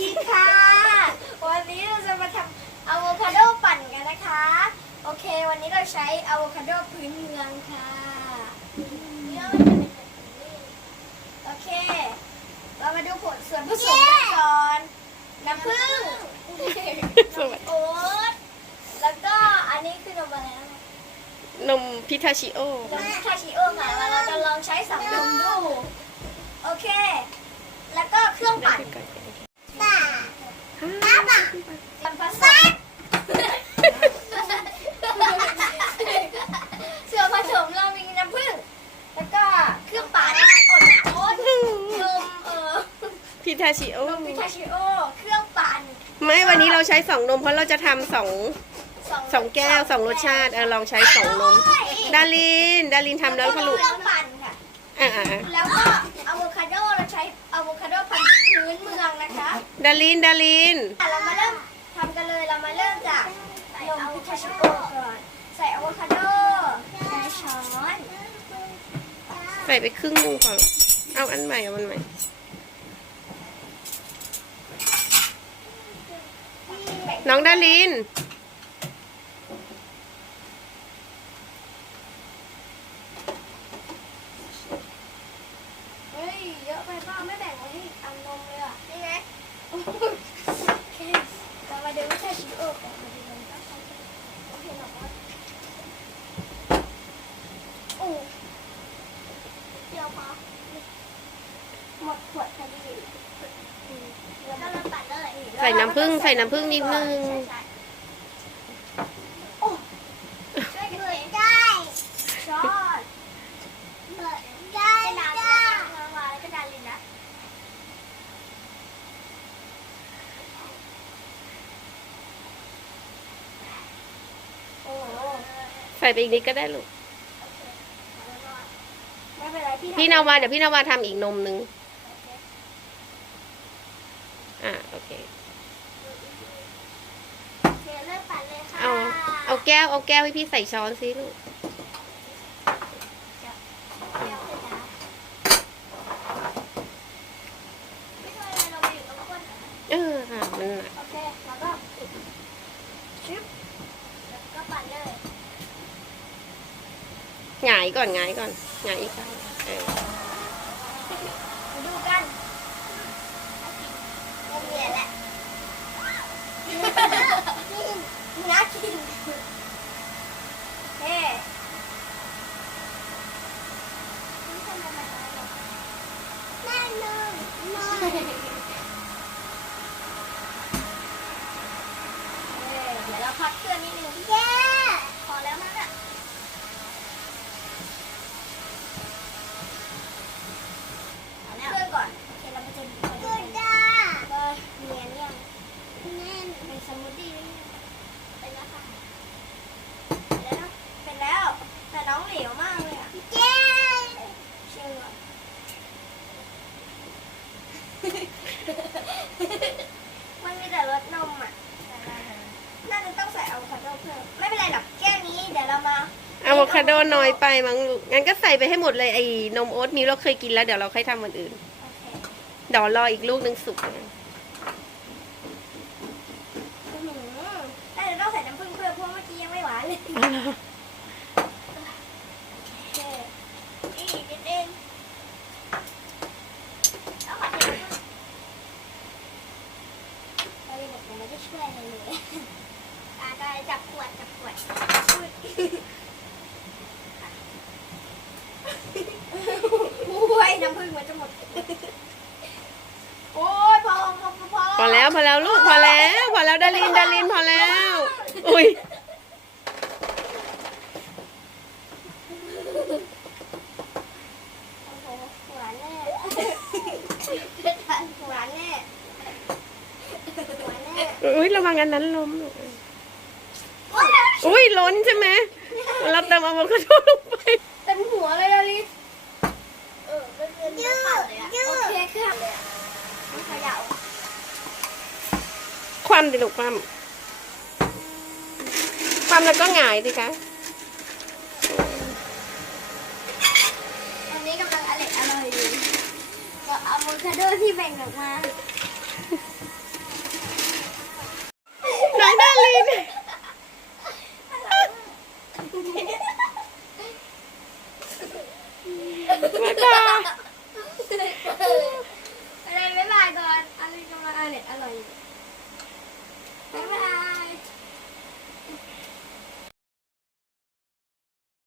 ดีค่ะ วันนี้เราจะมาทำอะโวคาโดปั่นกันนะคะ โอเค วันนี้เราใช้อะโวคาโดพื้นเมืองค่ะโอเค เรามาดูผลส่วนผสมกันก่อน น้ำผึ้งสวัสดีโอ๊ตแล้วก็อันนี้คือนมอะไรนะนมพิทาชิโอ นมคาชิโอค่ะมาเราจะลองใช้สองนมดู โอเค แล้วก็เครื่องปั่น ป้า ป้าป่ะส่วนผสมส่วนผสมเรามีน้ำผึ้ง แล้วก็เครื่องปั่นอดโอ๊ตนมเอ่อ พิทาชิโอ นมพิทาชิโอ เครื่องปั่นไม่วันนี้เราใช้สองนม เพราะเราจะทำสองสองแก้วสองรสชาติเออลองใช้สองนม ดาริน ดารินทำแล้วค่ะลูกเครื่องปั่นค่ะอ่าอ่าแล้วก็อะโวคาโดเราใช้อะโวคาโดพันธุ์พื้นเมืองนะคะดาริน ดาริน อะเรามาเริ่มทำกันเลย เรามาเริ่มจากนมพิทาชิโอก่อน ใส่อะโวคาโดใส่ช้อน ใส่ไปครึ่งนึงก่อน เอาอันใหม่เอาอันใหม่ น้องดาริน เฮ้ย เยอะไปเปล่าไม่แบ่งไว้ให้เอานมเลยอะนี่ไงโอเคเรามาดูพิทาชิโอกันมาดูกันว่าใช้กันโอเคหรอวะโอ้เดี๋ยวพอ หมดขวดพอดีแล้วก็เริ่มปั่นเลยใส่น้ำผึ้งใส่น้ำผึ้งนิดนึง ใช่ใช่โอ้ช่วยกันเลยได้ช้อนเปิดได้ได้มาแล้วก็ดาลินนะโอ้โหใส่ไปอีกนิดก็ได้ลูก ไม่เป็นไรพี่พี่นาวาเดี๋ยวพี่นาวาทำอีกนมนึง อ่าโอเคเดี๋ยวเริ่มปั่นเลยค่ะเอาเอาแก้วเอาแก้วให้พี่ใส่ช้อนสิลูกเดี๋ยวเลยนะไม่ช่วยอะไรเราไปอยู่ตรงก้นเหรอเออค่ะมันหนักโอเคแล้วก็ชึบแล้วก็ปั่นเลยหงายก่อนหงายก่อนหงายอีกครั้งเออ มาดูกันโรงเรียนแหละน่ากินเฮ้แน่นอนนอน เดี๋ยวเราพักเครื่องนิดนึงแย่พอแล้วมั้งอะเครื่องก่อนโอเคเราไปจะมาดูกันว่าเนียนยังแน่นเป็นสมูทตี้เป็นแล้วค่ะเป็นแล้วเป็นแล้ว แต่น้องเหลวมากเลยอะเจ๊เชื่อมันมีแต่รสนมอะ น่าจะต้องใส่อะโวคาโดเพิ่ม ไม่เป็นไรหรอกแก้วนี้เดี๋ยวเรามาอะโวคาโดน้อยไปมั้งลูกงั้นก็ใส่ไปให้หมดเลยไอ้นมโอ๊ตมิลเราเคยกินแล้วเดี๋ยวเราค่อยทำวันอื่นโอเคเดี๋ยวรออีกลูกหนึ่งสุกนะอื้อหือน่าจะต้องใส่น้ำผึ้งเพิ่มเพราะเมื่อกี้ยังไม่หวานเลยโอเคอีกนิดเองเอาขอเทน้ำผึ้งเราเลยบอกยังไม่ได้ช่วยอะไรเลยอะได้ จับขวดจับขวดอุ๊ยโอ้ยน้ำผึ้งมันจะหมด โอ้ยพอพอพอพอพอแล้วพอแล้วลูกพอแล้วพอแล้วดารินดารินพอแล้ว อุ้ยโอ้โหหวานแน่หวานแน่หวานแน่อุ้ยระวังอันนั้นล้มลูก อุ้ยล้นใช่ไหมเราเติมอะโวคาโดลงไป เต็มหัวเลยอะลิสเออเป็นเงินเยอะเลยอะโอเคค่ะต้องเขย่าความดิลูกความความแล้วก็หงายสิคะอันนี้กำลังอร่อยอร่อยอยู่กับอะโวคาโดที่แบ่งออกมา